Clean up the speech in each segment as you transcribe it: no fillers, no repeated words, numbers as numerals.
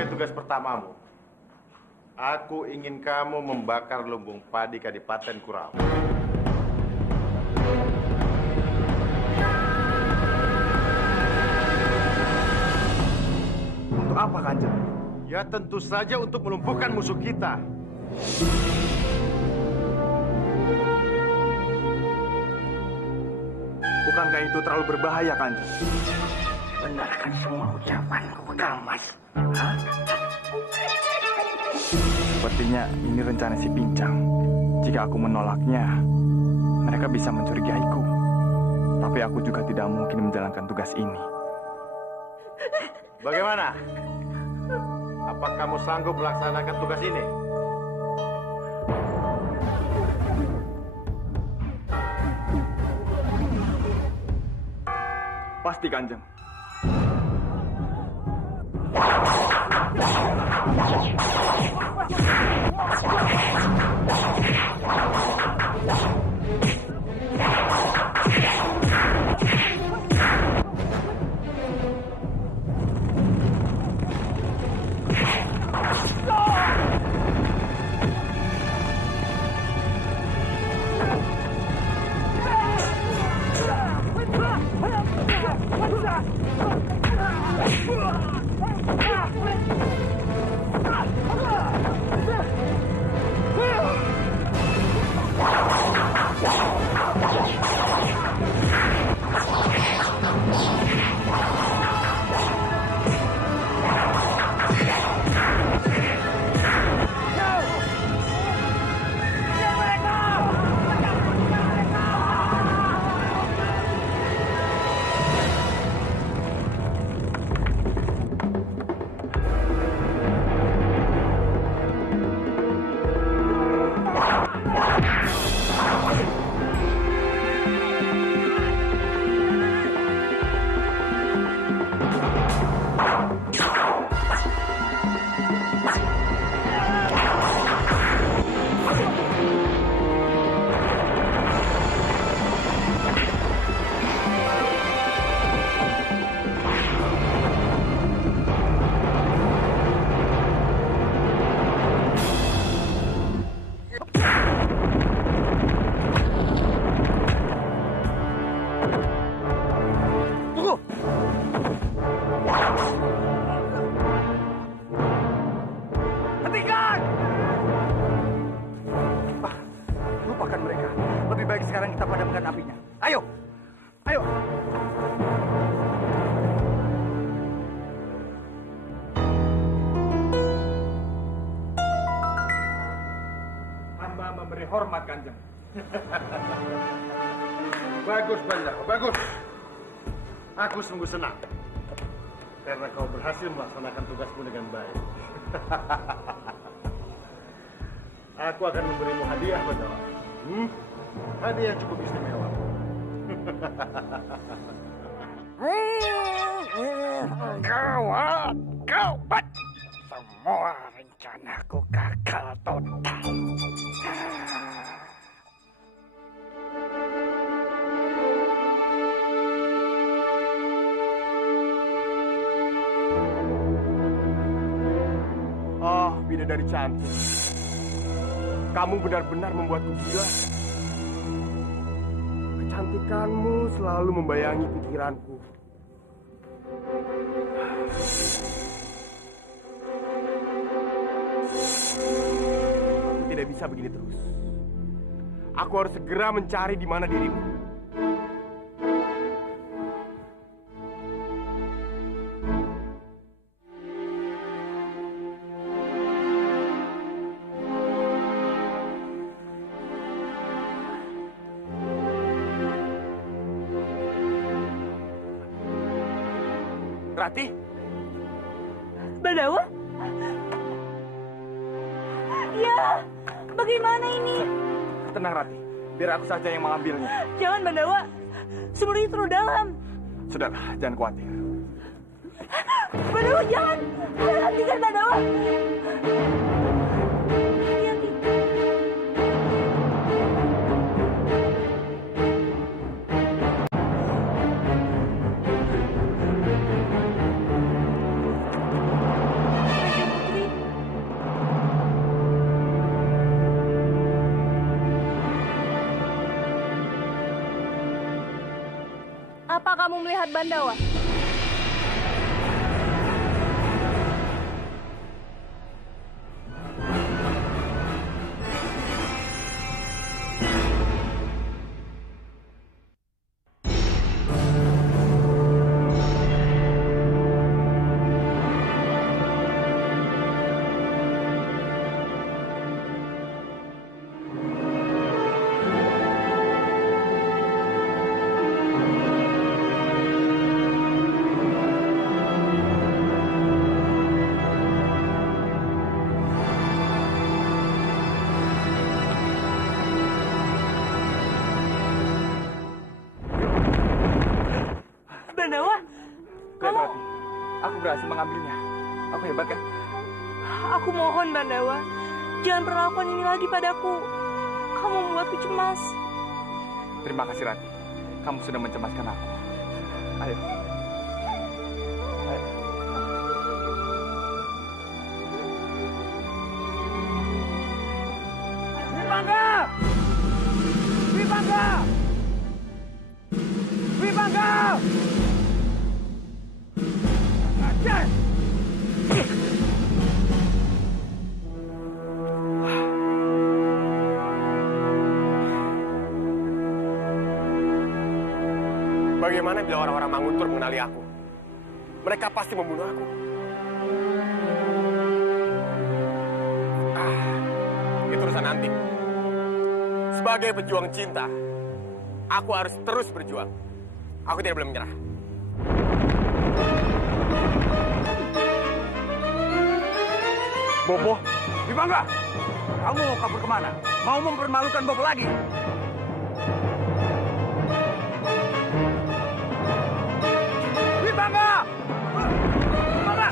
Sebagai tugas pertamamu, aku ingin kamu membakar lumbung padi Kadipaten Kurawa. Untuk apa, Kanjeng? Ya tentu saja untuk melumpuhkan musuh kita. Bukankah itu terlalu berbahaya, Kanjeng? Benarkan semua ucapanku, Gamas. Sepertinya ini rencana si Pincang. Jika aku menolaknya, mereka bisa mencurigaiku. Tapi aku juga tidak mungkin menjalankan tugas ini. Bagaimana? Apa kamu sanggup melaksanakan tugas ini? Pasti, Kanjeng. Lupakan mereka. Lebih baik sekarang kita padamkan apinya. Ayo! Ayo! Hamba memberi hormat, Kanjeng. Bagus, Bandawa, bagus. Aku sungguh senang. Karena kau berhasil melaksanakan tugasmu dengan baik. Aku akan memberimu hadiah, Bandawa. Hadiah yang cukup istimewa. Gawat, gawat. Semua rencanaku gagal total. Oh, bidadari cantik. Kamu benar-benar membuatku gila. Kecantikanmu selalu membayangi pikiranku. Aku tidak bisa begini terus. Aku harus segera mencari di mana dirimu. Rati? Bandawa? Ya, bagaimana ini? Tenang, Rati. Biar aku saja yang mengambilnya. Jangan, Bandawa. Sumur itu terlalu dalam. Sudahlah, jangan khawatir. Bandawa, jangan. Hentikan, Bandawa. Hati-hati. kamu melihat Bandawa? Bandawa, Lihat Rati, aku berhasil mengambilnya. Aku hebat kan? aku mohon Bandawa, jangan pernah lakukan ini lagi padaku. Kamu membuatku cemas. Terima kasih Rati, kamu sudah mencemaskan aku. Ayo. Ayo. Wibangga! Wibangga! Wibangga! Ajar! Bagaimana bila orang-orang Manguntur mengenali aku? Mereka pasti membunuh aku. Itu urusan nanti. Sebagai pejuang cinta, aku harus terus berjuang. Aku tidak boleh menyerah. Bopo, Wibangga! Kamu mau kabur kemana? Mau mempermalukan Bopo lagi? Wibangga! Wibangga!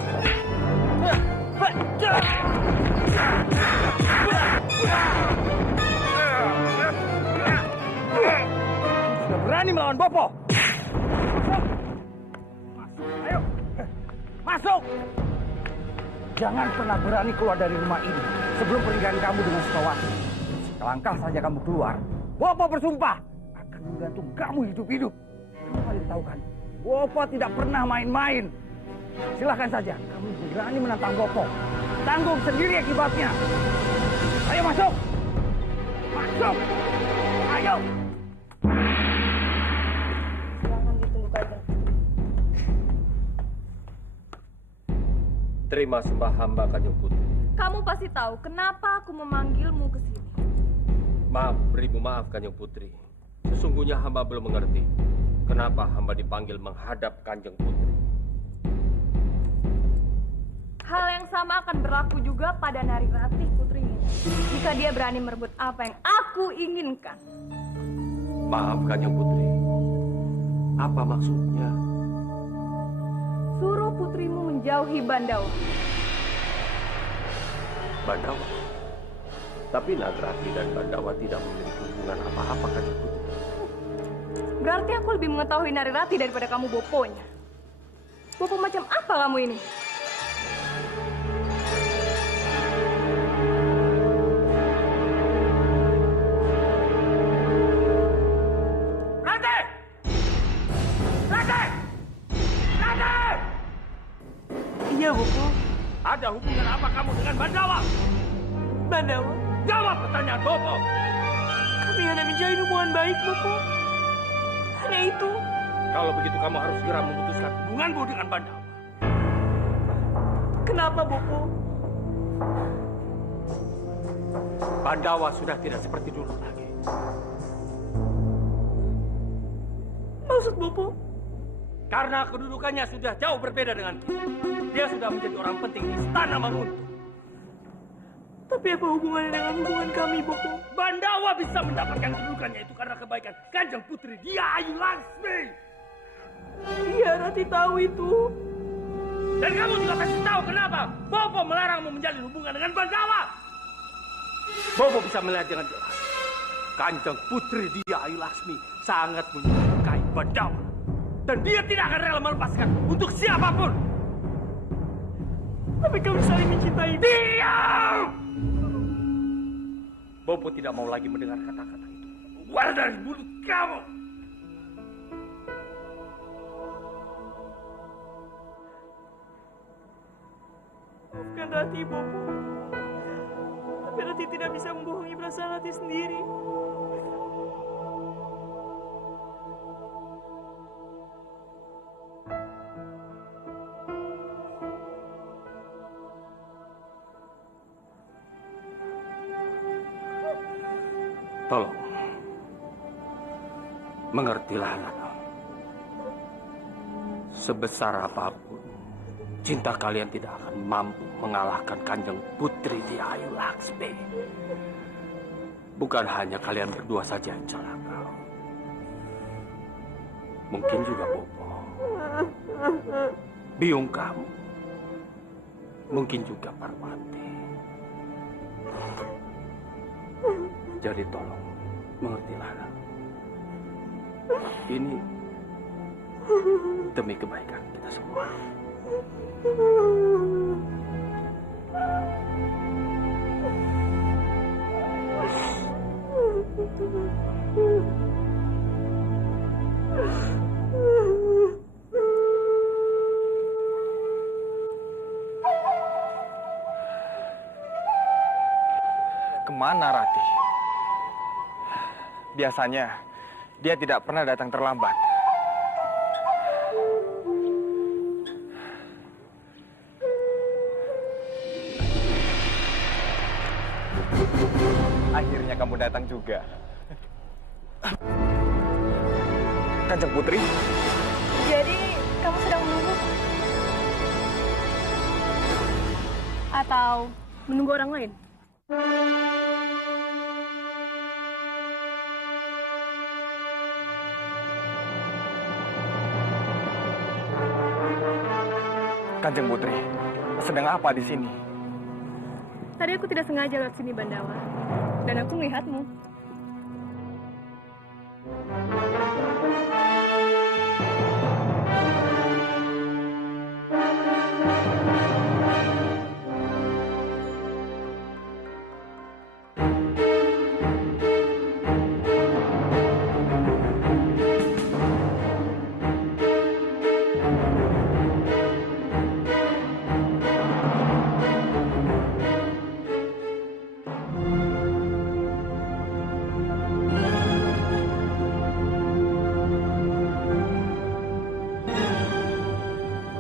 Sudah berani melawan Bopo? Masuk! Masuk, ayo! Masuk! Jangan pernah berani keluar dari rumah ini sebelum pernikahan kamu dengan Sukawati. Selangkah saja kamu keluar, Bopo bersumpah akan menggantung kamu hidup-hidup. Kamu paling tahu kan, Bopo tidak pernah main-main. Silahkan saja, kamu berani menantang Bopo. Tanggung sendiri akibatnya. Ayo masuk! Masuk! Ayo! Silahkan ditunggu Kanjeng. Terima sembah hamba Kanjeng Putri. Kamu pasti tahu kenapa aku memanggilmu ke sini. Maaf, beribu maaf Kanjeng Putri. Sesungguhnya hamba belum mengerti kenapa hamba dipanggil menghadap Kanjeng Putri. Hal yang sama akan berlaku juga pada Nari Ratih putrinya. Jika dia berani merebut apa yang aku inginkan. Maaf Kanjeng Putri. Apa maksudnya? Suruh putrimu menjauhi Bandawa. Bandawa. Tapi Nagrati dan Bandawa tidak memiliki hubungan apa-apa Kanjeng Putri. Berarti aku lebih mengetahui Nari Ratih daripada kamu boponya. Bopo macam apa kamu ini? Iya, Bopo. Ada hubungan apa kamu dengan Bandawa? Bandawa? Jawab pertanyaan Bopo. Kami hanya menjalin hubungan baik, Bopo. Hanya itu. Kalau begitu kamu harus segera memutuskan hubunganmu dengan Bandawa. Kenapa, Bopo? Bandawa sudah tidak seperti dulu lagi. Maksud Bopo? Karena kedudukannya sudah jauh berbeda dengan kita. Dia sudah menjadi orang penting di istana Manguntur. Tapi apa hubungannya dengan hubungan kami, Bopo? Bandawa bisa mendapatkan kedudukannya itu karena kebaikan Kanjeng Putri dia Ayu Laksmi. Iya, Rati tahu itu. Dan kamu juga pasti tahu kenapa Bopo melarangmu menjalin hubungan dengan Bandawa. Bopo bisa melihat dengan jelas. Kanjeng Putri dia Ayu Laksmi sangat menyukai Bandawa. Dan dia tidak akan rela melepaskan untuk siapapun. Tapi kami saling mencintai. Diam! Bopo tidak mau lagi mendengar kata-kata itu. Keluar dari mulut kamu. Maafkan Rati, Bopo. Tapi Rati tidak bisa membohongi perasaan Rati sendiri. Tolong, mengertilah anak. Sebesar apapun, cinta kalian tidak akan mampu mengalahkan Kanjeng Putri di Ayu Laksmi. Bukan hanya kalian berdua saja yang celaka. Mungkin juga Bopo, biung kamu, mungkin juga Parwati. Jadi tolong, mengertilah anak. Ini demi kebaikan kita semua. Kemana Rati? Biasanya dia tidak pernah datang terlambat. Akhirnya kamu datang juga. Kanjeng Putri? Jadi, kamu sedang menunggu? Atau menunggu orang lain? Kanjeng Putri, sedang apa di sini? Tadi aku tidak sengaja lewat sini, Bandawa. Dan aku melihatmu.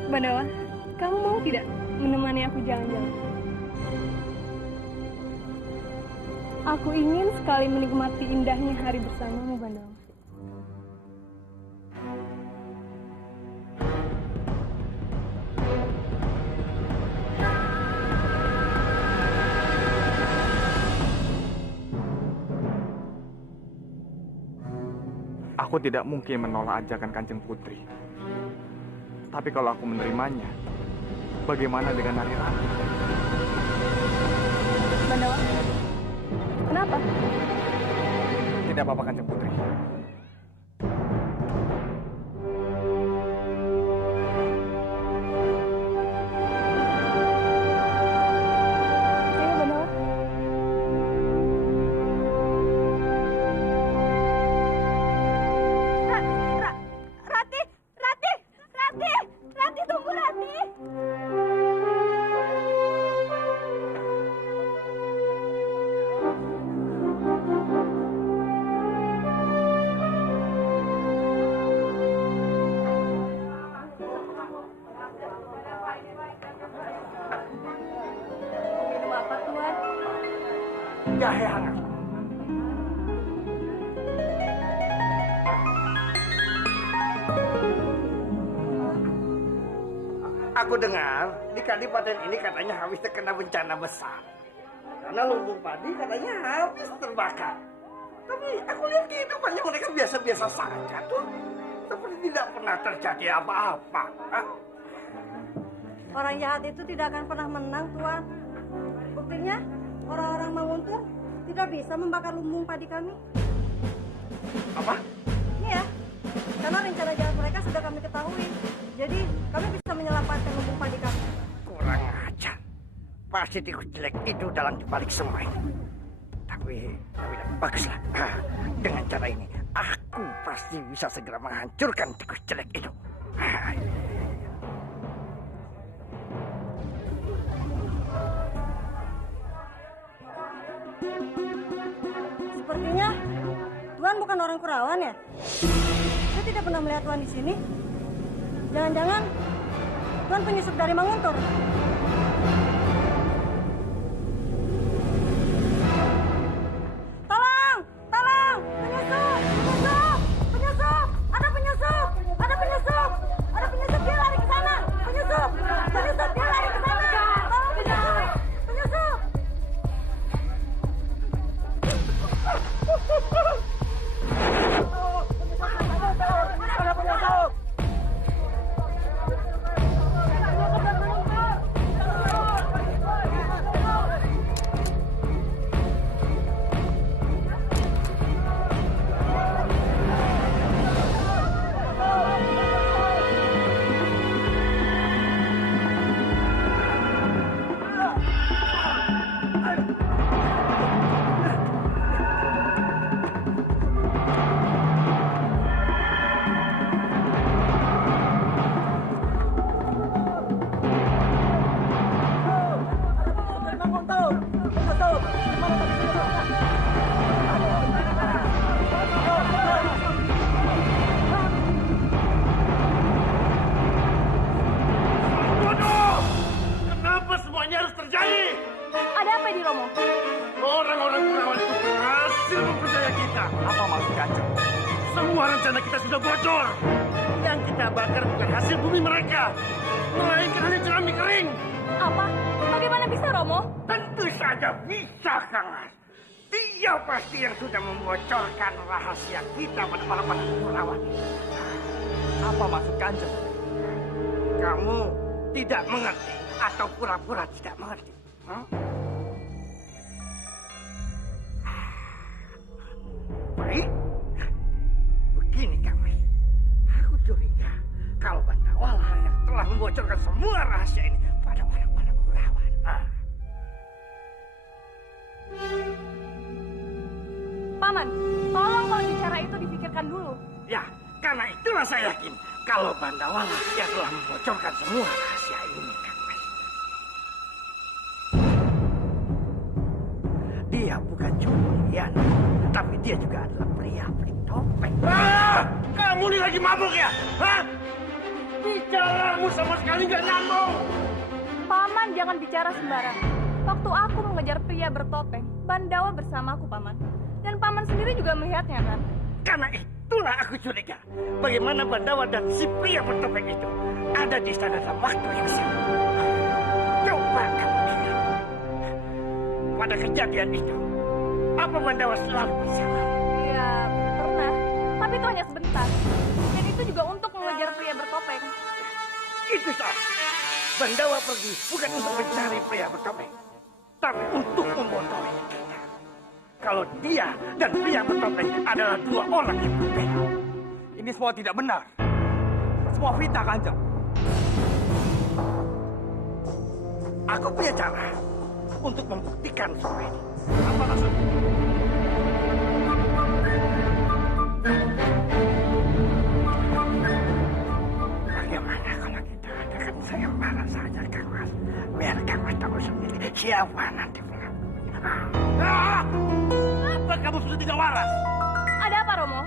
Bandawa, kamu mau tidak menemani aku jalan-jalan? Aku ingin sekali menikmati indahnya hari bersamamu, Bandawa. Aku tidak mungkin menolak ajakan Kanjeng Putri. Tapi kalau aku menerimanya, bagaimana dengan Nari Rati? Bandawa, kenapa? Tidak apa-apa Kanjeng Putri. Ayo, Bandawa. Rati! Rati! Rati! Rati, tunggu Rati! Minum apa, Tuan? Jahe hangat. Aku dengar di kadipaten ini katanya habis terkena bencana besar. Karena lumbung padi katanya habis terbakar. Tapi aku lihat kehidupannya mereka biasa-biasa saja tuh. Seperti tidak pernah terjadi apa-apa. Hah? Orang jahat itu tidak akan pernah menang, Tuan. Buktinya, orang-orang Mawuntur tidak bisa membakar lumbung padi kami. Apa? Ini ya, karena rencana jahat mereka sudah kami ketahui. Jadi, kami bisa menyelamatkan lumbung padi kami. Kurang ajar. Pasti tikus jelek itu dalam dibalik semua ini. Tapi baguslah. Dengan cara ini, aku pasti bisa segera menghancurkan tikus jelek itu. Sepertinya Tuan bukan orang Kurawan ya? Saya tidak pernah melihat Tuan di sini. Jangan-jangan Tuan penyusup dari Manguntur. Tolong! Tolong! Penyusup! Penyusup! Penyusup! Ada penyusup! Ada penyusup! Ada penyusup! Dia lari ke sana! Penyusup! Penyusup! Dia lari ke sana! Tolong penyusup! Penyusup! Ada penyusup! Bodoh! Kenapa semuanya harus terjadi? Ada apa di Romo? Orang-orang Kurawan itu berhasil mempercaya kita. Apa maksud Kanjeng? Semua rencana kita sudah bocor. Yang kita bakar bukan hasil bumi mereka, melainkan hanya jerami kering. Apa? Bagaimana bisa Romo? Tentu saja bisa, Kang Mas. Dia pasti yang sudah membocorkan rahasia kita pada para Kurawan. Apa maksud Kanjeng? Kamu tidak mengerti atau pura-pura tidak mengerti? Baik. Begini, Kang Mas. Aku curiga kalau Bandawala yang telah membocorkan semua rahasia ini pada orang-orang Kurawan. Paman, tolong kalau bicara itu dipikirkan dulu. Ya, karena itulah saya yakin kalau Bandawala yang telah membocorkan semua rahasia ini, Kang Mas. Dia bukan cuma pengkhianat, tapi dia juga adalah pria topeng. Kamu ini lagi mabuk ya? Hah? Bicaramu sama sekali nggak nyambung. Paman jangan bicara sembarangan. Waktu aku mengejar pria bertopeng, Bandawa bersamaku, Paman. Dan Paman sendiri juga melihatnya, kan? Karena itulah aku curiga bagaimana Bandawa dan si pria bertopeng itu ada di sana dalam waktu yang sama. Coba kamu ingat. Pada kejadian itu, apa Bandawa selalu bersama? Ya, pernah. Tapi itu hanya sebentar. Dan itu juga untuk mengejar pria bertopeng. Itu salah. Bandawa pergi bukan untuk mencari pria bertopeng, tapi untuk membodohi kita. Kalau dia dan pria bertopeng adalah dua orang yang berbeda. Ini semua tidak benar. Semua fitnah, Kanjeng. Aku punya cara untuk membuktikan semua ini. Apa maksudnya? Bagaimana kalau kita adakan sayembara saja, Kang Mas? Biar Kang Mas tahu sendiri siapa nanti pelakunya. Apa kamu sudah tidak waras? Ada apa, Romo?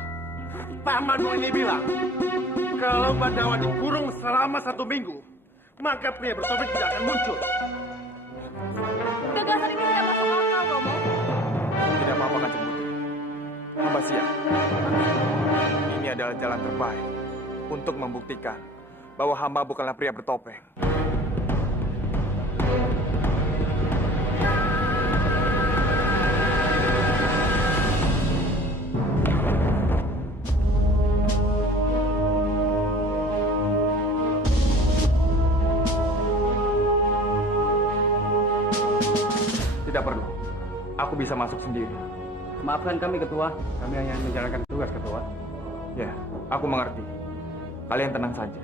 Pamanmu ini bilang, kalau Bandawa dikurung selama 1 minggu, maka pria bertopeng tidak akan muncul. Gagasan ini tidak masuk akal, Romo. Tidak apa-apa, Kanjeng Putri. Hamba siap. Ini adalah jalan terbaik untuk membuktikan bahwa hamba bukanlah pria bertopeng. Tidak perlu. Aku bisa masuk sendiri. Maafkan kami, Ketua. Kami hanya menjalankan tugas, Ketua. Ya, aku mengerti. Kalian tenang saja.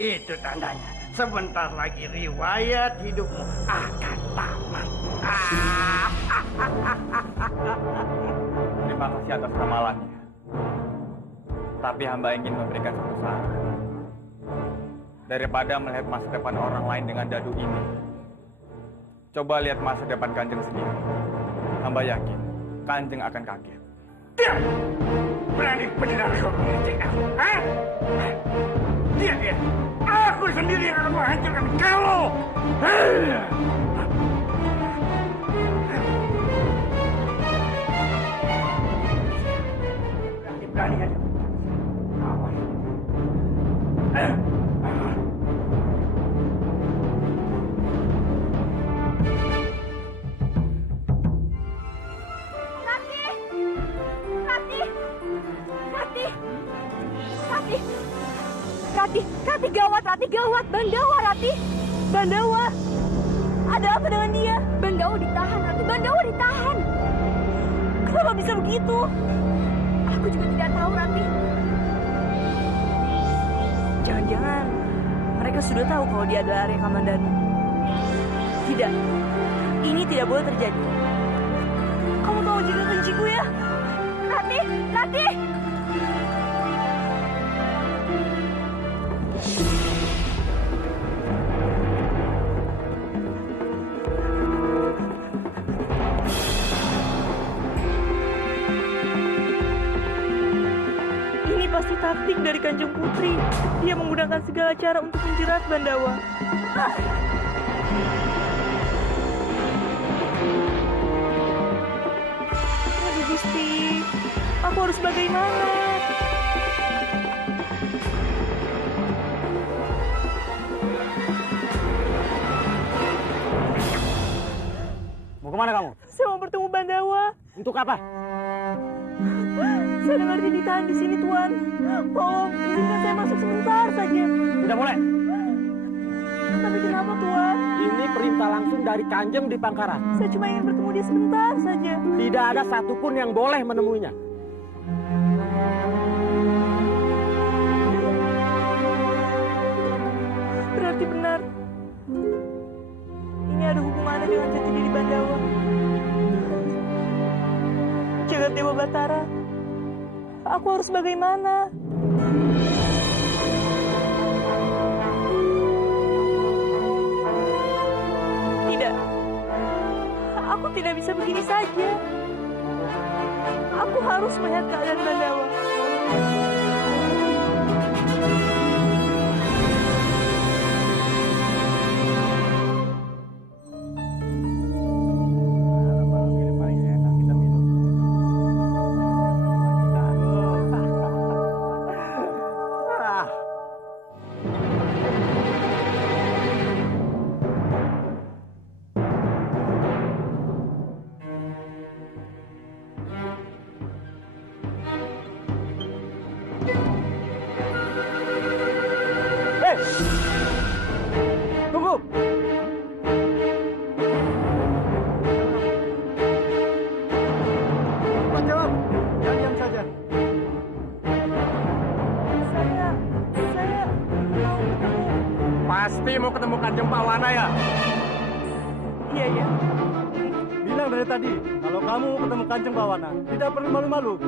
Itu tandanya. Sebentar lagi riwayat hidupmu akan tamat. Terima kasih atas ramalannya. Tapi hamba ingin memberikan satu saran. Daripada melihat masa depan orang lain dengan dadu ini, coba lihat masa depan Kanjeng sendiri. Hamba yakin Kanjeng akan kaget. Diam! Berani benar kau mengejek aku, ha? Dia. Aku sendiri yang akan menghancurkan kamu. Berani aja. Awas. Rati gawat, Bandawa, Rati. Bandawa. Ada apa dengan dia? Bandawa ditahan, Rati. Bandawa ditahan. Kenapa bisa begitu? Aku juga tidak tahu, Rati. Jangan-jangan mereka sudah tahu kalau dia adalah Arya Kamandanu. Tidak. Ini tidak boleh terjadi. Kamu tahu jaga kenciku ya? Rati! Ini pasti taktik dari Kanjeng Putri. Dia menggunakan segala cara untuk menjerat Bandawa. Aduh Gusti, aku harus bagaimana? Mau kemana kamu? Saya mau bertemu Bandawa. Untuk apa? Saya dengar dia ditahan di sini, Tuan. Tolong, izinkan saya masuk sebentar saja. Tidak boleh. Tapi kenapa, Tuan? Ini perintah langsung dari Kanjeng di Pangkaran. Saya cuma ingin bertemu dia sebentar saja. Tidak ada satupun yang boleh menemuinya. Berarti benar. Ini ada hubungannya dengan jati diri Bandawa. Jagat Dewa Batara. Aku harus bagaimana? Tidak. Aku tidak bisa begini saja. Aku harus melihat keadaan Bandawa. Tunggu! Cepat jawab. Jangan diam saja. Saya mau ketemu. Pasti mau ketemu Kanjeng Pawana ya? Iya. Bilang dari tadi, kalau kamu mau ketemu Kanjeng Pawana, tidak perlu malu-malu.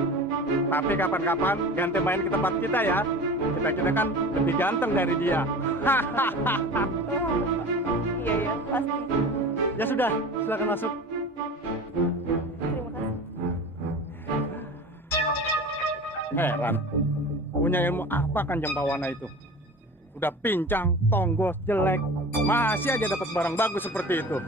Tapi kapan-kapan ganti main ke tempat kita ya. Kita kan lebih ganteng dari dia. Iya, pasti. Ya sudah, silakan masuk. Terima kasih. Heran, punya ilmu apa Kanjeng Pawana itu? Udah pincang, tonggos, jelek, masih aja dapat barang bagus seperti itu.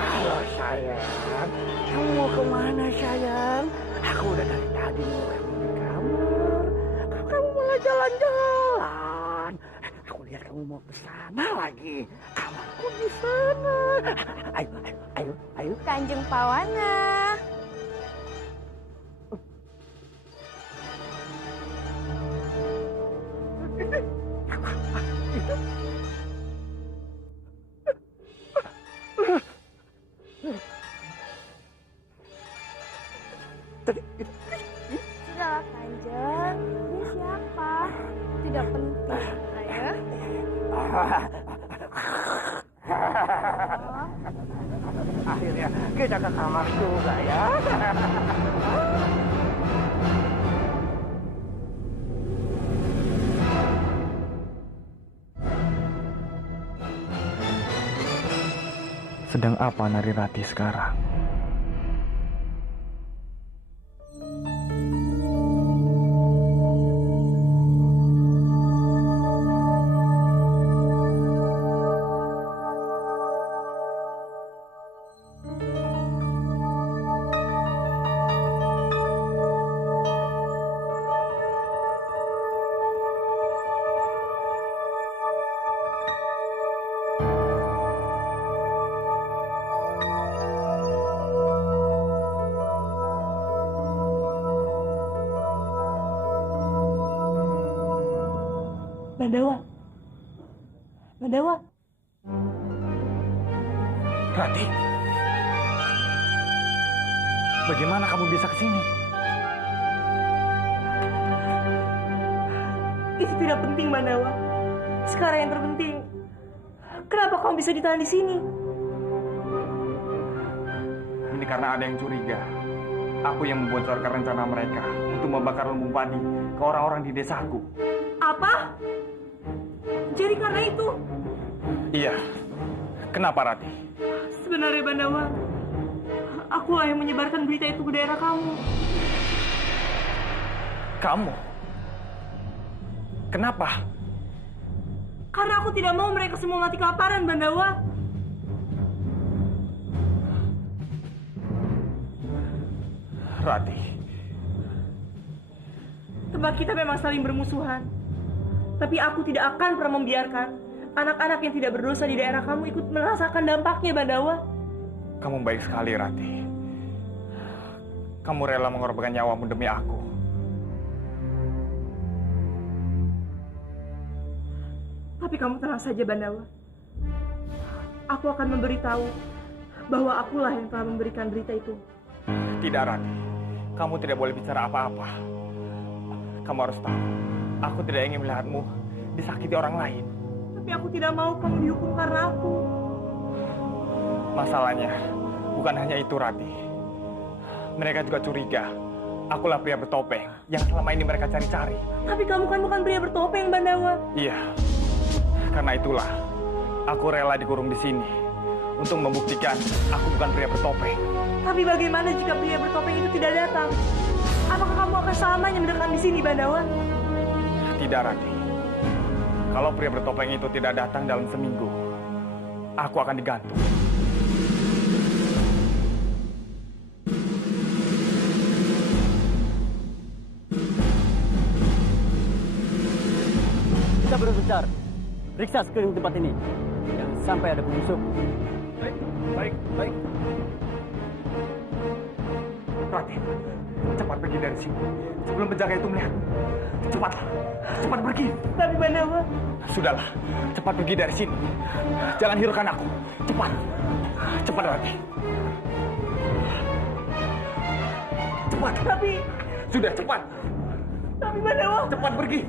Halo sayang, kamu mau kemana sayang? Aku udah dari tadi nunggu kamu di kamar. Kamu malah jalan-jalan. Aku lihat kamu mau ke sana lagi. Kamarku di sana. Ayo. Kanjeng Pawana. Sudahlah Kanjeng, ini siapa? Tidak penting, ayah. Akhirnya kita ke kamar juga ya. Sedang apa Nari Rati sekarang? Bandawa. Rati, bagaimana kamu bisa ke sini? Itu tidak penting, Bandawa. Sekarang yang terpenting, kenapa kamu bisa ditahan di sini? Ini karena ada yang curiga. Aku yang membocorkan rencana mereka untuk membakar lumbung padi ke orang-orang di desaku. Apa? Jadi karena itu? Iya. Kenapa, Rati? Sebenarnya, Bandawa, akulah yang menyebarkan berita itu ke daerah kamu. Kamu? Kenapa? Karena aku tidak mau mereka semua mati kelaparan, Bandawa. Rati. Tempat kita memang saling bermusuhan. Tapi aku tidak akan pernah membiarkan anak-anak yang tidak berdosa di daerah kamu ikut merasakan dampaknya, Bandawa. Kamu baik sekali, Rati. Kamu rela mengorbankan nyawamu demi aku. Tapi kamu tenang saja, Bandawa. Aku akan memberitahu bahwa akulah yang telah memberikan berita itu. Tidak, Rati. Kamu tidak boleh bicara apa-apa. Kamu harus tahu, aku tidak ingin melihatmu disakiti orang lain. Tapi aku tidak mau kamu dihukum karena aku. Masalahnya, bukan hanya itu, Rati. Mereka juga curiga. Akulah pria bertopeng yang selama ini mereka cari-cari. Tapi kamu kan bukan pria bertopeng, Bandawa. Iya. Karena itulah, aku rela dikurung di sini untuk membuktikan aku bukan pria bertopeng. Tapi bagaimana jika pria bertopeng itu tidak datang? Apakah kamu akan selamanya mendekam di sini, Bandawa? Tidak, Rati. Kalau pria bertopeng itu tidak datang dalam seminggu, aku akan digantung. Kita berbicara. Periksa sekeliling tempat ini. Jangan sampai ada penyusup. Baik. Rati, cepat pergi dari sini sebelum penjaga itu melihat. Cepat pergi. Tapi Bandawa. Sudahlah, cepat pergi dari sini. Jangan hiraukan aku. Cepat, Rati. Cepat. Tapi. Sudah, cepat. Tapi Bandawa. Cepat pergi.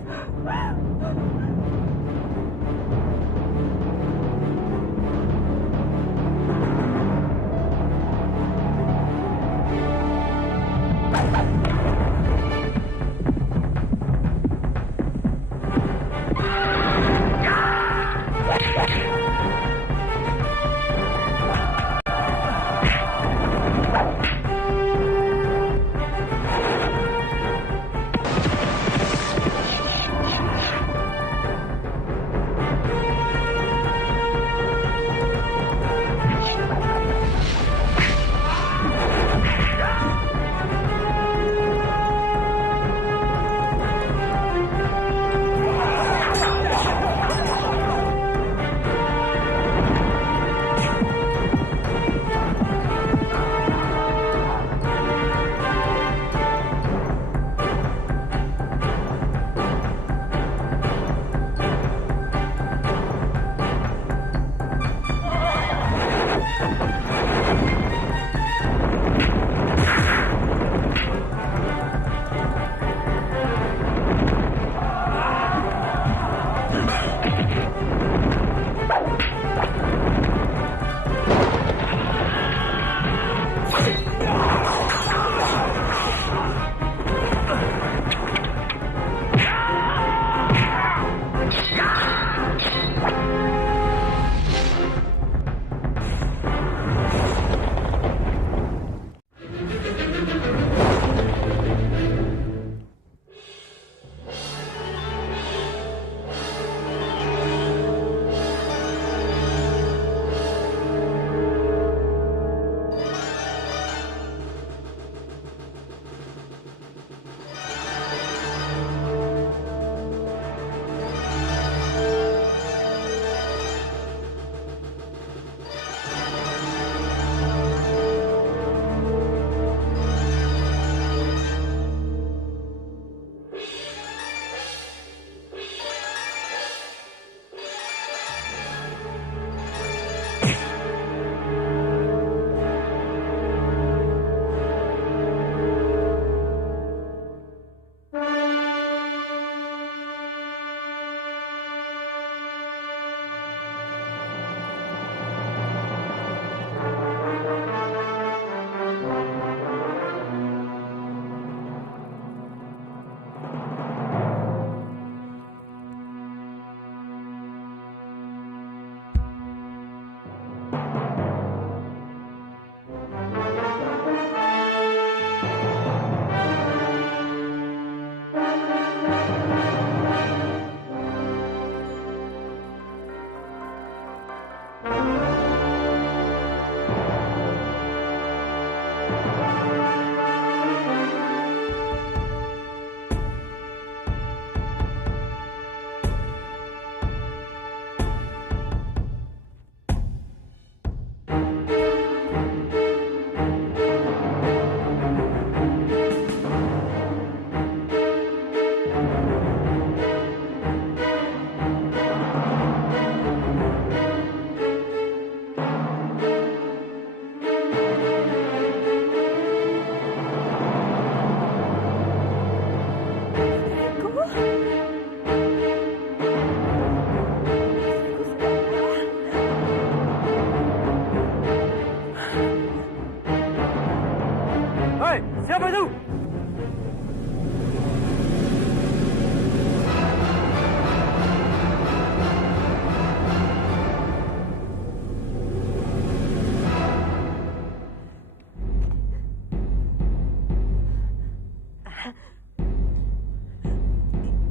maju.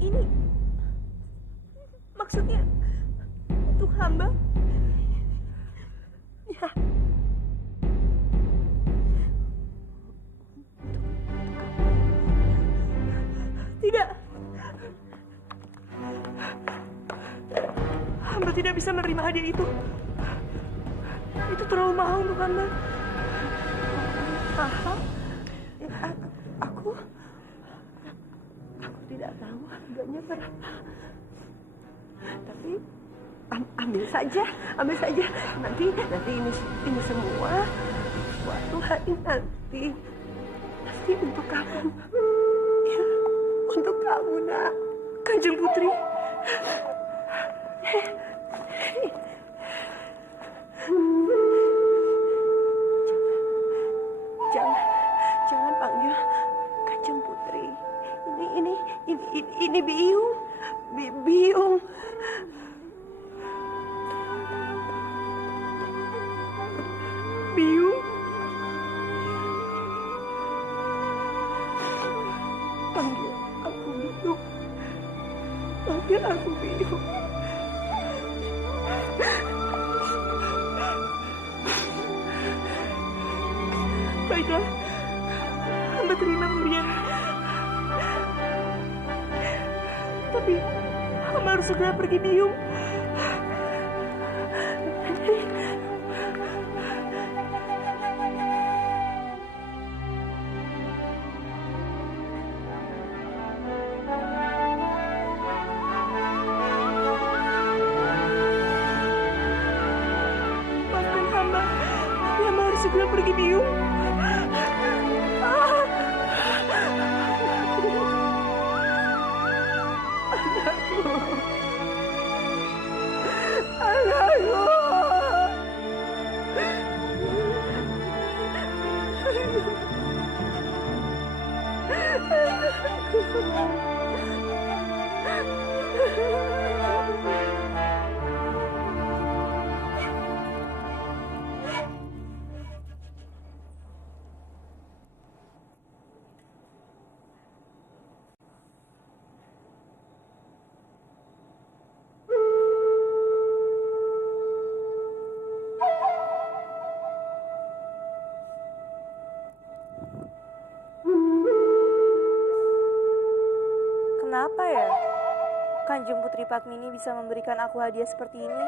Ini maksudnya untuk hamba? Ya. Tidak. Hamba tidak bisa menerima hadiah itu. Itu terlalu mahal untuk hamba. Mahal? Aku tidak tahu harganya berapa. Tapi ambil saja. Nanti ini semua suatu hari nanti pasti untuk kamu. Ya, untuk kamu, Nak. Kanjeng Putri. Jangan panggil Kanjeng Putri. Ini Biung. Biung. Biung. Panggil aku Biung. Panggil aku Biung. Baiklah, hamba terima pemberian. Tapi hamba harus segera pergi, Biung. Maafkan hamba, tapi hamba harus segera pergi, Biung. Kenapa ya Kanjeng Putri Padmini bisa memberikan aku hadiah seperti ini?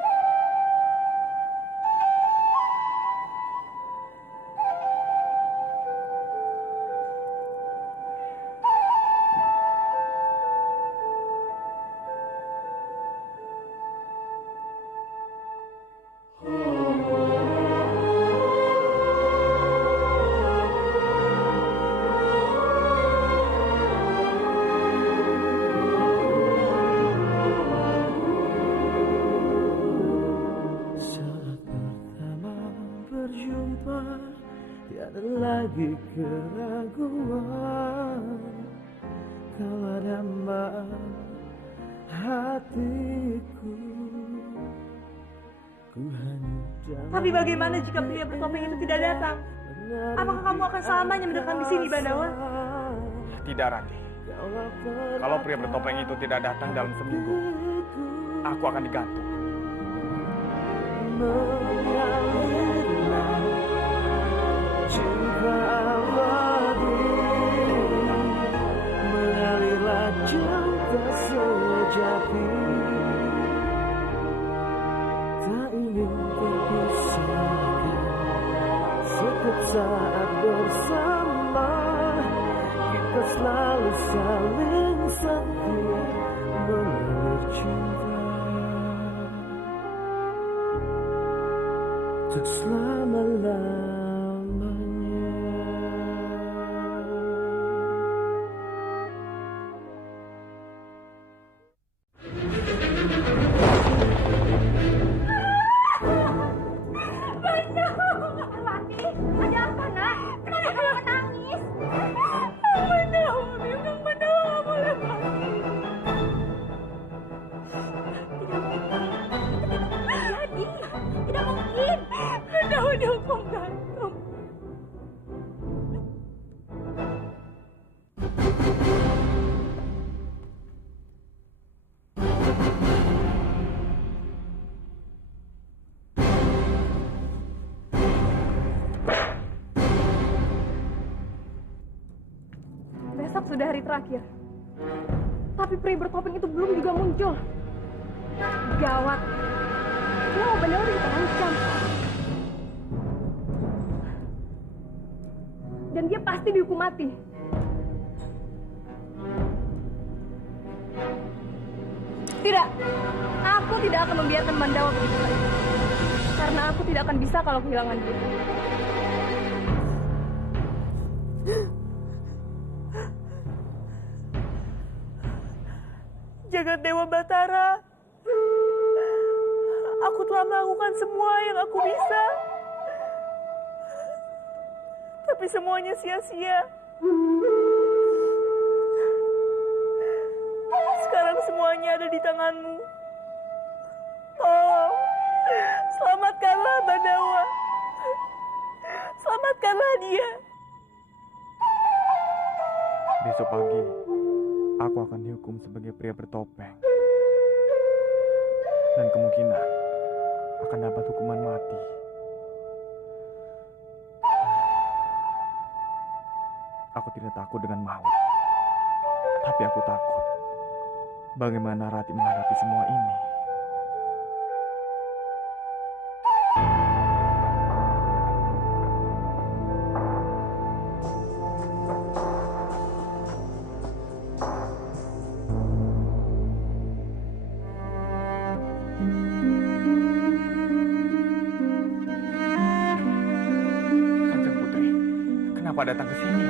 Lagi keraguan kau ada hatiku. Tapi bagaimana jika pria bertopeng itu tidak datang? Apakah kamu akan selamanya mendekam di sini, Bandawa? Tidak, Randi. Kalau pria bertopeng itu tidak datang dalam seminggu, aku akan digantung. Cinta abadi mengalirlah cinta sejati, tak ingin terpisahkan setiap saat bersama, kita selalu saling setia mengalir cinta untuk selama-lamanya. Ada apa, Nak? Kenapa kamu menangis? dihukum gantung. Besok sudah hari terakhir. Tapi pria bertopeng itu belum juga muncul. Gawat. Semua benar terancam. Dan dia pasti dihukum mati. Tidak. Aku tidak akan membiarkan Mandawa begitu saja. Karena aku tidak akan bisa kalau kehilangan dia. Jagat Dewa Batara, aku telah melakukan semua yang aku bisa. Tapi semuanya sia-sia. Sekarang semuanya ada di tanganmu. Tolong, selamatkanlah Bandawa. Selamatkanlah dia. Besok pagi, aku akan dihukum sebagai pria bertopeng. Dan kemungkinan akan dapat hukuman mati. Aku tidak takut dengan maut. Tapi aku takut bagaimana Rati menghadapi semua ini. Kanjeng Putri, kenapa datang ke sini?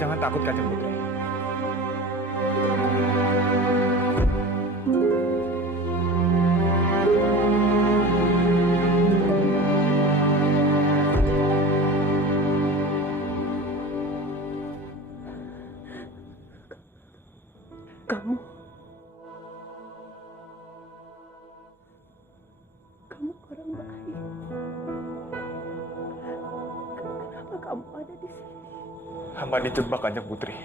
Jangan takut, Kanjeng Putri. Kamu orang baik. Kenapa kamu ada di sini? Hamba dijebak, Kanjeng Putri.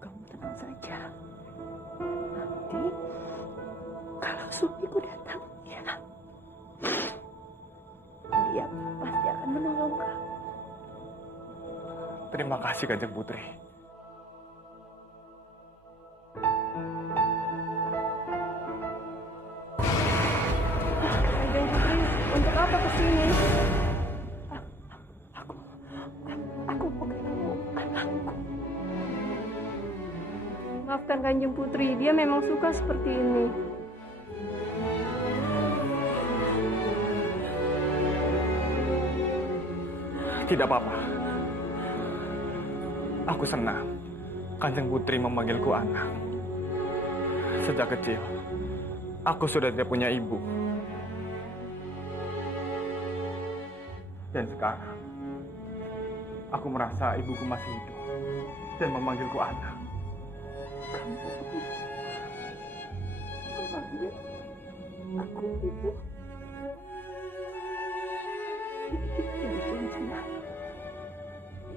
Kamu tenang saja. Nanti kalau suamiku datang, ya, dia pasti akan menolong kamu. Terima kasih, Kanjeng Putri. Kanjeng Putri, untuk apa kesini? Aku mau ketemu anakku. Maafkan Kanjeng Putri, dia memang suka seperti ini. Tidak apa-apa. Aku senang Kanjeng Putri memanggilku anak. Sejak kecil, aku sudah tidak punya ibu. Dan sekarang, aku merasa ibuku masih hidup dan memanggilku anak. Kamu memanggil aku ibu. Ibu janji,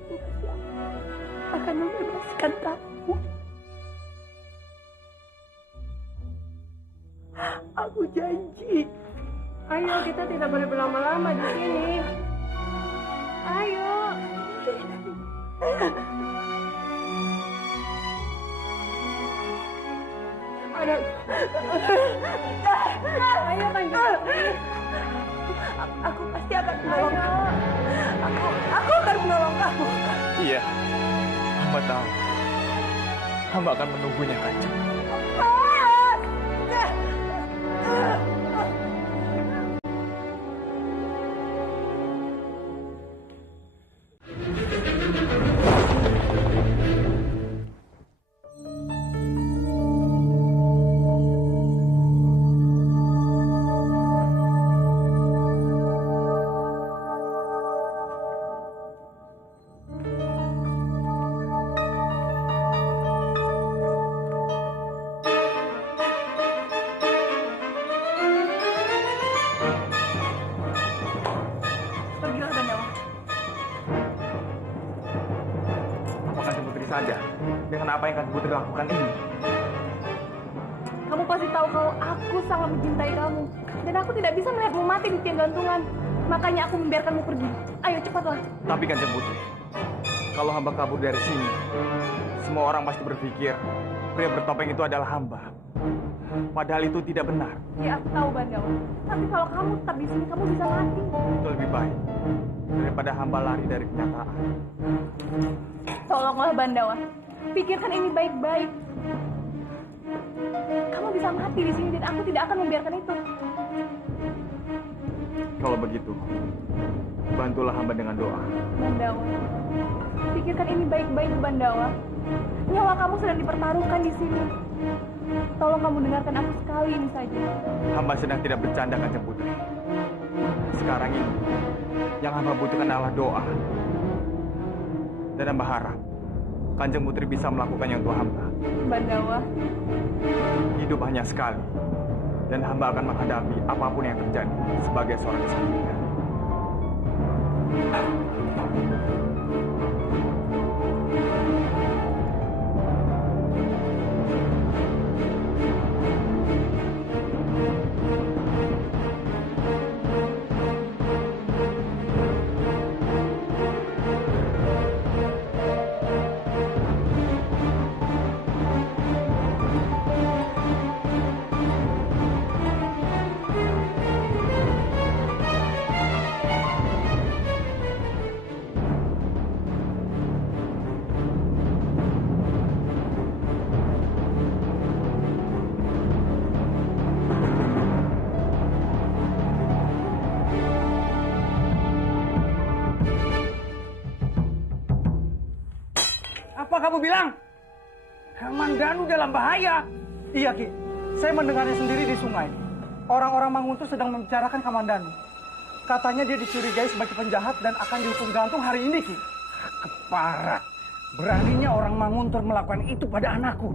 Ibu akan membebaskan kamu. Aku janji. Ayo, kita tidak boleh berlama-lama di sini. Ayo. Ada. Ayo, Kanjeng Putri. Aku pasti akan menolong kamu. Aku akan menolong kamu. Iya, hamba tahu. Hamba akan menunggunya, Kanjeng. saja dengan apa yang Kanjeng Putri lakukan ini. Kamu pasti tahu kalau aku sangat mencintai kamu. Dan aku tidak bisa melihatmu mati di tiang gantungan. Makanya aku membiarkanmu pergi. Ayo, cepatlah. Tapi Kanjeng Putri, kalau hamba kabur dari sini, semua orang pasti berpikir pria bertopeng itu adalah hamba. Padahal itu tidak benar. Ya, aku tahu, Bandawa. Tapi kalau kamu tetap di sini, kamu bisa mati. Itu lebih baik daripada hamba lari dari kenyataan. Tolonglah, Bandawa. Pikirkan ini baik-baik. Kamu bisa mati di sini dan aku tidak akan membiarkan itu. Kalau begitu, bantulah hamba dengan doa. Bandawa, pikirkan ini baik-baik, Bandawa. Nyawa kamu sedang dipertaruhkan di sini. Tolong kamu dengarkan aku sekali ini saja. Hamba sedang tidak bercanda, Kanjeng Putri. Sekarang ini, yang hamba butuhkan adalah doa. Dan hamba harap Kanjeng Putri bisa melakukannya untuk hamba. Bandawa, Hidup hanya sekali, dan hamba akan menghadapi apapun yang terjadi sebagai seorang kesatria. Apa kamu bilang? Kamandanu dalam bahaya. Iya, Ki. Saya mendengarnya sendiri di sungai. Orang-orang Manguntur sedang membicarakan Kamandanu. Katanya dia dicurigai sebagai penjahat dan akan dihukum gantung hari ini, Ki. Keparat. Beraninya orang Manguntur melakukan itu pada anakku.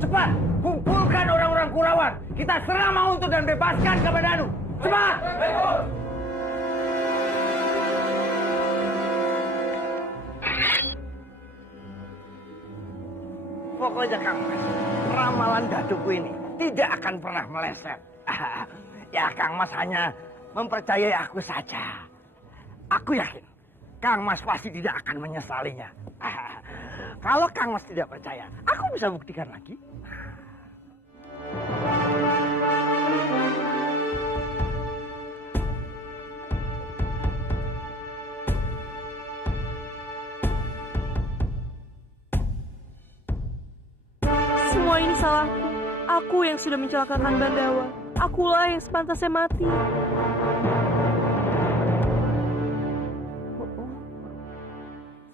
Cepat, kumpulkan orang-orang Kurawan. Kita serang Manguntur dan bebaskan Kamandanu. Cepat! Pokoknya Kang Mas, ramalan daduku ini tidak akan pernah meleset. Ya Kang Mas hanya mempercayai aku saja. Aku yakin Kang Mas pasti tidak akan menyesalinya. Kalau Kang Mas tidak percaya, aku bisa buktikan lagi. Semua ini salahku. Aku yang sudah mencelakakan Bandawa. Akulah yang sepantasnya mati.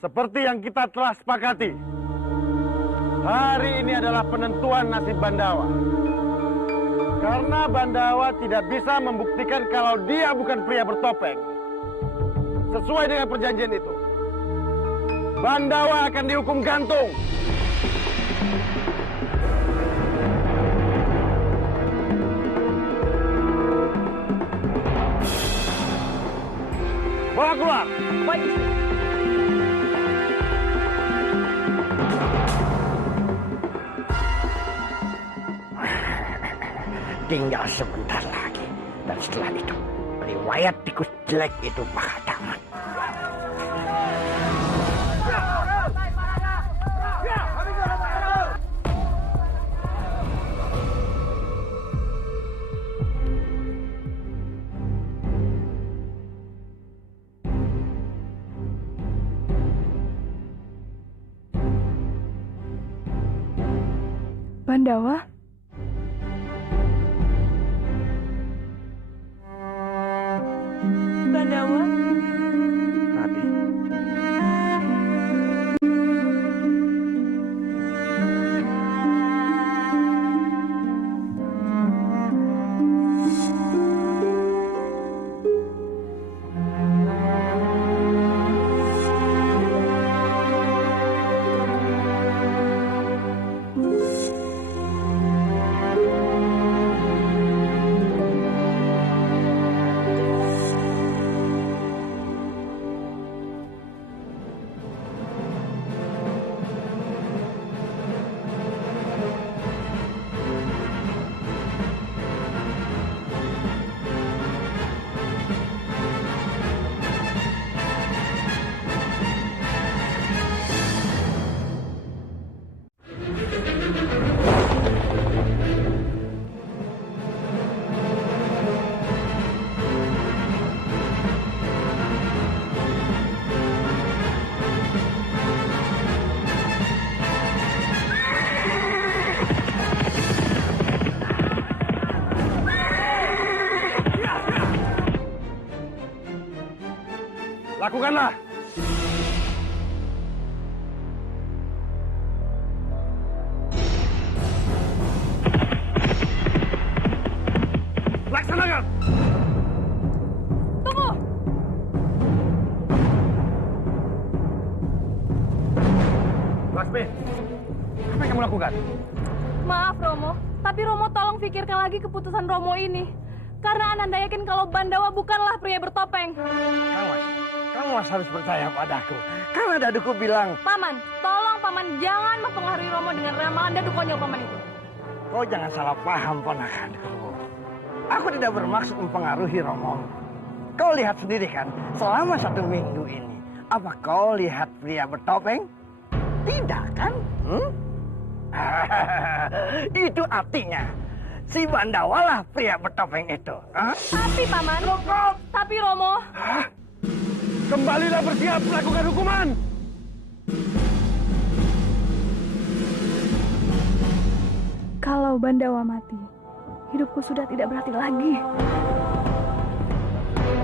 Seperti yang kita telah sepakati, hari ini adalah penentuan nasib Bandawa. Karena Bandawa tidak bisa membuktikan kalau dia bukan pria bertopeng. Sesuai dengan perjanjian itu, Bandawa akan dihukum gantung. Bawa keluar. Baik. Tinggal sebentar lagi. Dan setelah itu, riwayat tikus jelek itu bakal tamat. Bandawa? Bandawa? Rati. lakukanlah. Laksanakan. Tunggu. Laksmi, apa yang kamu lakukan? Maaf Romo, tapi Romo tolong pikirkan lagi keputusan Romo ini. Karena Ananda yakin kalau Bandawa bukanlah pria bertopeng. Kamu harus percaya padaku. Karena daduku bilang... Paman, tolong Paman jangan mempengaruhi Romo dengan ramalan dadu konyol Paman itu. Kau jangan salah paham, ponakanku. Aku tidak bermaksud mempengaruhi Romo. Kau lihat sendiri kan, selama 1 minggu ini, apa kau lihat pria bertopeng? Tidak kan? Itu artinya si Bandawa lah pria bertopeng itu. Tapi Paman, tapi Romo. Kembalilah bersiap melakukan hukuman. Kalau Bandawa mati, hidupku sudah tidak berarti lagi.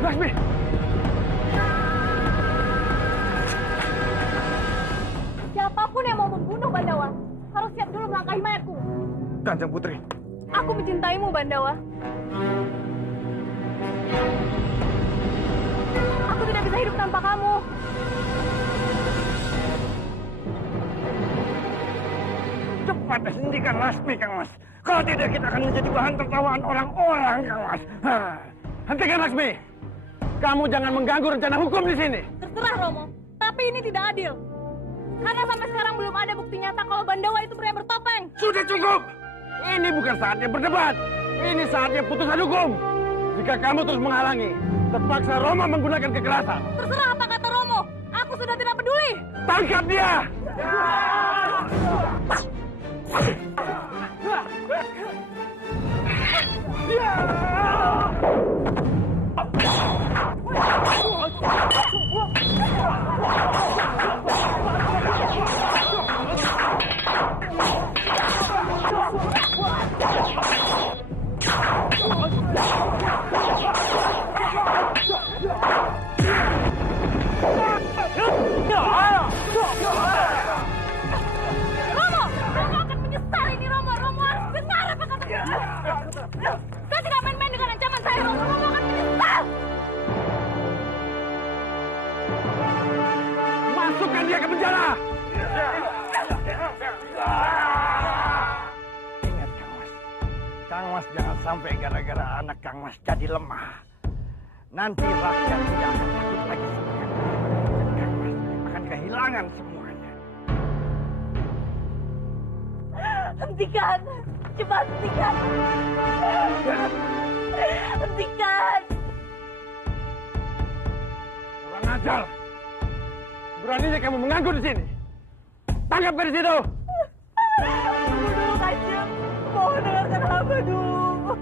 Laksmi! Siapapun yang mau membunuh Bandawa, harus siap dulu melangkahi mayatku. Kanjeng Putri. Aku mencintaimu, Bandawa. Aku tidak bisa hidup tanpa kamu. Cepat hentikan Laksmi, Kang Mas. Kalau tidak, kita akan menjadi bahan tertawaan orang-orang, Kang Mas. Hentikan Laksmi. Kamu jangan mengganggu rencana hukum di sini. Terserah, Romo. Tapi ini tidak adil. Karena sampai sekarang belum ada bukti nyata kalau Bandawa itu pria bertopeng. Sudah cukup. Ini bukan saatnya berdebat. Ini saatnya putusan hukum. Jika kamu terus menghalangi, terpaksa Romo menggunakan kekerasan. Terserah apa kata Romo. Aku sudah tidak peduli. Tangkap dia! Romo akan menyesal ini, Romo. Romo harus dengar apa kata saya. Saya tidak main-main dengan ancaman saya, Romo. Romo akan menyesal. Masukkan dia ke penjara! Ingat, Kang Mas. Kang Mas jangan sampai gara-gara anak Kang Mas jadi lemah. Nanti rakyat tidak akan takut lagi semuanya. Dan Kang Mas akan kehilangan semuanya. Hentikan! Cepat hentikan! Hentikan! Kurang ajar! Beraninya kamu mengganggu di sini. Tangkap dari situ. Tunggu dulu, Kanjeng. Mohon dengarkan hamba dulu.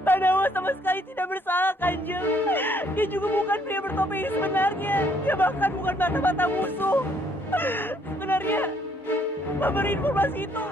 Bandawa sama sekali tidak bersalah, Kanjeng. Dia juga bukan pria bertopeng yang sebenarnya. Dia bahkan bukan mata-mata musuh. Sebenarnya, memberi informasi itu.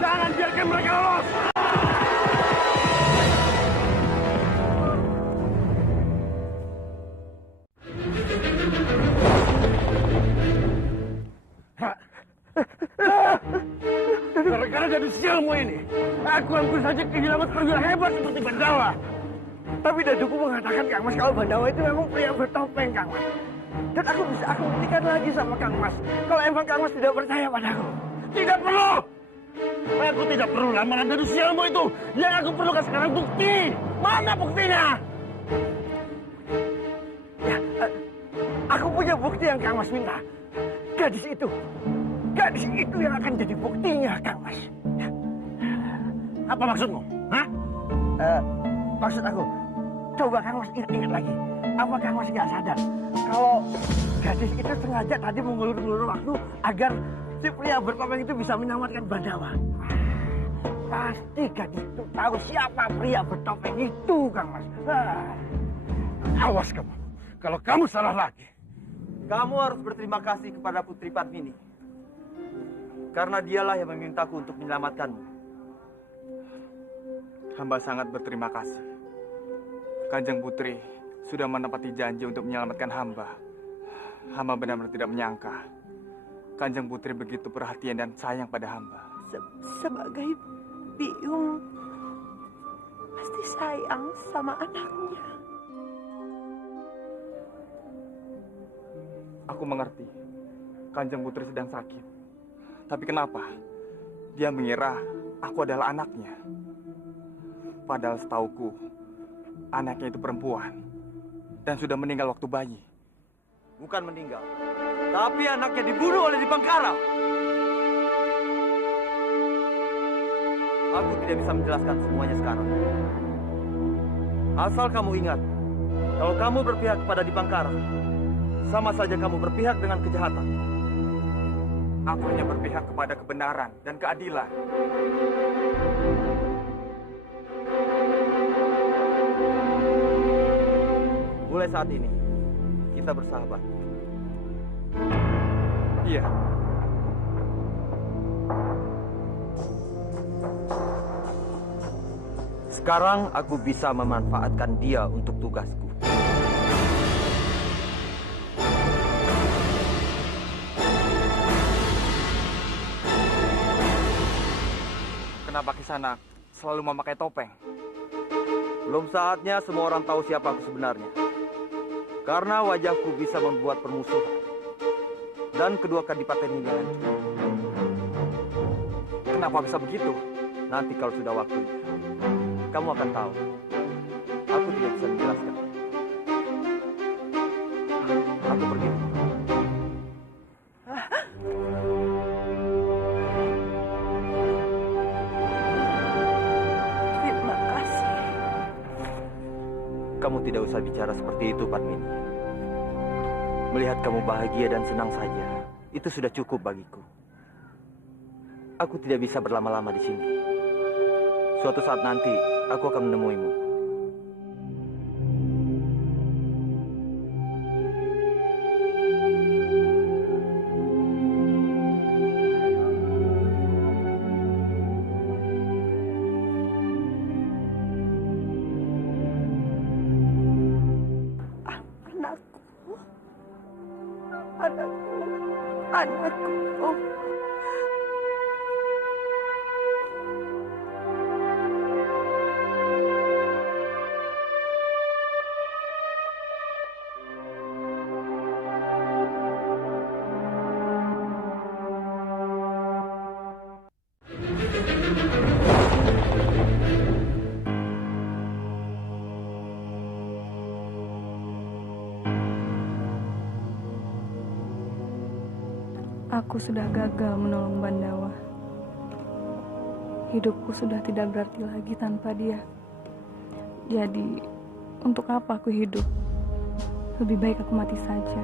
Jangan biarkan mereka lolos. Gara-gara jadu sialmu ini, aku hampir saja kehilangan perwira hebat seperti Bandawa. Tapi daduku mengatakan, Kang Mas, kalau Bandawa itu memang pria bertopeng, Kang Mas. Dan aku bisa aku buktikan lagi sama Kang Mas. Kalau emang Kang Mas tidak percaya padaku. Tidak perlu. Aku tidak perlu lamaran dari sialmu itu. Yang aku perlukan sekarang bukti. Mana buktinya? Ya, aku punya bukti yang Kang Mas minta. Gadis itu yang akan jadi buktinya, Kang Mas. Ya. Apa maksudmu? Hah? Maksud aku, coba Kang Mas ingat lagi. Apa Kang Mas nggak sadar kalau gadis itu sengaja tadi mengulur-ulur waktu agar si pria bertopeng itu bisa menyelamatkan Bandawa? Pasti gadis itu tahu siapa pria bertopeng itu, Kang Mas. Awas kamu. Kalau kamu salah lagi. Kamu harus berterima kasih kepada Putri Padmini. Karena dialah yang memintaku untuk menyelamatkanmu. Hamba sangat berterima kasih. Kanjeng Putri sudah menepati janji untuk menyelamatkan hamba. Hamba benar-benar tidak menyangka Kanjeng Putri begitu perhatian dan sayang pada hamba. Sebagai biung pasti sayang sama anaknya. Aku mengerti Kanjeng Putri sedang sakit. Tapi kenapa dia mengira aku adalah anaknya? Padahal setauku anaknya itu perempuan dan sudah meninggal waktu bayi. Bukan meninggal, tapi anaknya dibunuh oleh Dipangkara. Aku tidak bisa menjelaskan semuanya sekarang. Asal kamu ingat, kalau kamu berpihak kepada Dipangkara, sama saja kamu berpihak dengan kejahatan. Aku hanya berpihak kepada kebenaran dan keadilan. Mulai saat ini, kita bersahabat. Iya. Sekarang aku bisa memanfaatkan dia untuk tugasku. Kenapa Kisanak selalu memakai topeng? Belum saatnya semua orang tahu siapa aku sebenarnya. Karena wajahku bisa membuat permusuhan. Dan kedua kadipaten ini hancur. Kenapa bisa begitu? Nanti kalau sudah waktunya, kamu akan tahu. Aku tidak bisa menjelaskan. Aku pergi. Terima kasih. Kamu tidak usah bicara seperti itu, Padmini. Melihat kamu bahagia dan senang saja, itu sudah cukup bagiku. Aku tidak bisa berlama-lama di sini. Suatu saat nanti, aku akan menemuimu. Anakku. Aku sudah gagal menolong Bandawa. Hidupku sudah tidak berarti lagi tanpa dia. Jadi, untuk apa aku hidup? Lebih baik aku mati saja.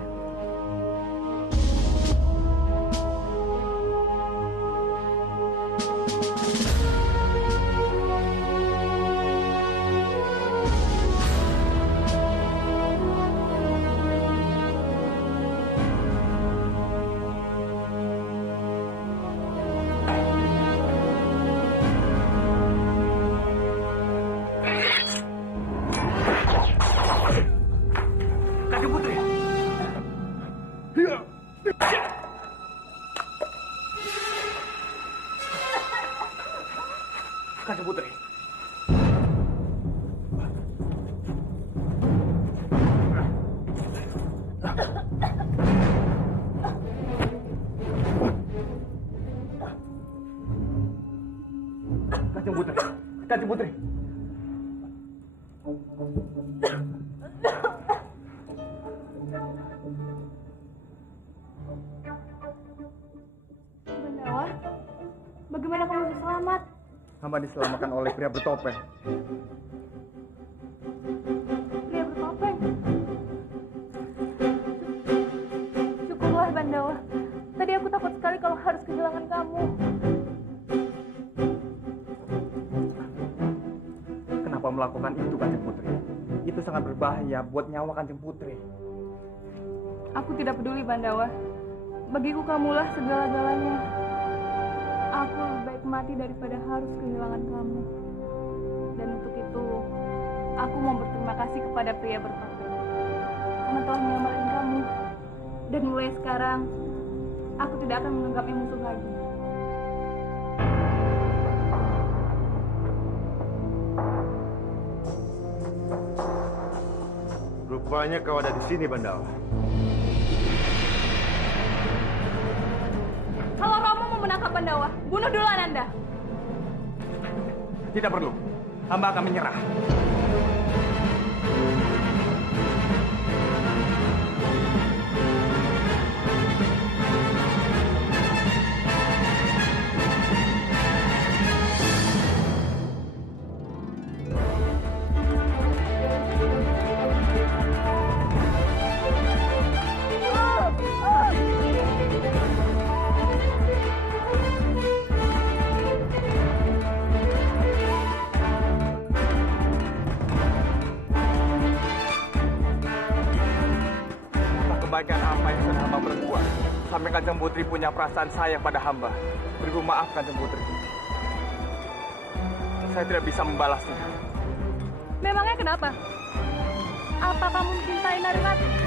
Kanjeng Putri. Kanjeng Putri. Bandawa, bagaimana kamu bisa selamat? Hamba diselamatkan oleh pria bertopeng. Pria bertopeng. Syukurlah Bandawa. Tadi aku takut sekali kalau harus kehilangan kamu. Kenapa melakukan itu, Kanjeng Putri? Itu sangat berbahaya buat nyawa Kanjeng Putri. Aku tidak peduli Bandawa. Bagiku kamulah segala-galanya. Aku lebih baik mati daripada harus kehilangan kamu. Dan untuk itu, aku mau berterima kasih kepada pria bertopeng karena telah menyelamatkan kamu. Dan mulai sekarang, aku tidak akan menganggapnya musuh lagi. Rupanya kau ada di sini, Bandawa. Kalau Romo mau menangkap Bandawa, bunuh dulu Ananda. Tidak perlu. Hamba akan menyerah. Kebaikan apa yang sudah hamba berbuat sampai Kanjeng Putri punya perasaan sayang pada hamba. Beribu maaf Kanjeng Putri. Saya tidak bisa membalasnya. Memangnya kenapa? Apa kamu mencintai Narirati?